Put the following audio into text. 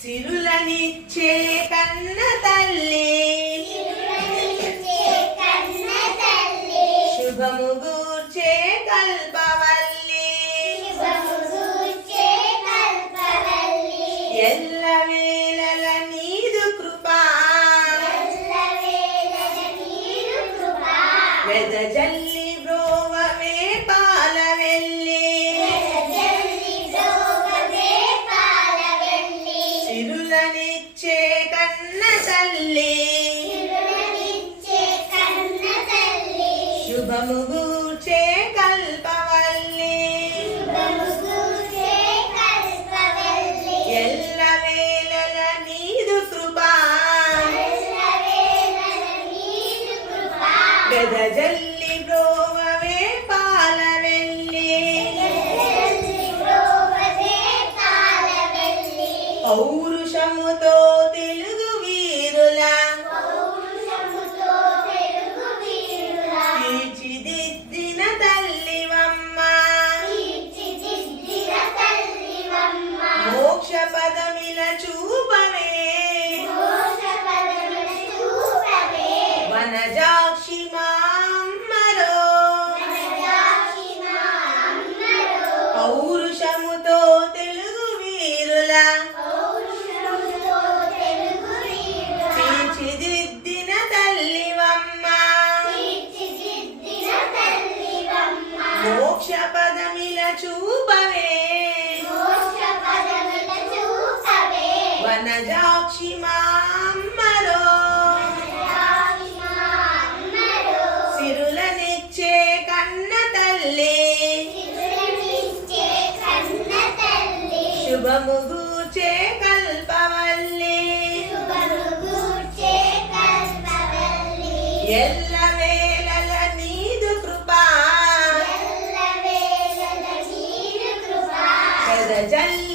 సిరులనిచ్చే కన్న తల్లి శుభము గూర్చే కల్పవల్లి ఎల్లవేళల నీదు కృపా వెదజల్లి బ్రోవవే పాలవెల్లి సిరులనిచ్చే కన్న తల్లి శుభము గూర్చే కల్పవల్లి ఎల్లవేళల నీదు కృపా వెదజల్లి బ్రోవవే పాలవెల్లి పౌరుషముతో తెలుగు వీరుల తీర్చిదిద్దిన తల్లివమ్మ మోక్ష పదమిల చూపవే వనజాక్షి మామ్మరో పౌరుషముతో తెలుగు వీరుల తీర్చిదిద్దిన తల్లివమ్మ మోక్ష పదమిల చూపవే వనజాక్షి మామ్మరో సిరులనిచ్చే కన్న తల్లి శుభము గూర్చే కల్పవల్లి ఎల్లవేళల నీదు కృపా వెదజల్లి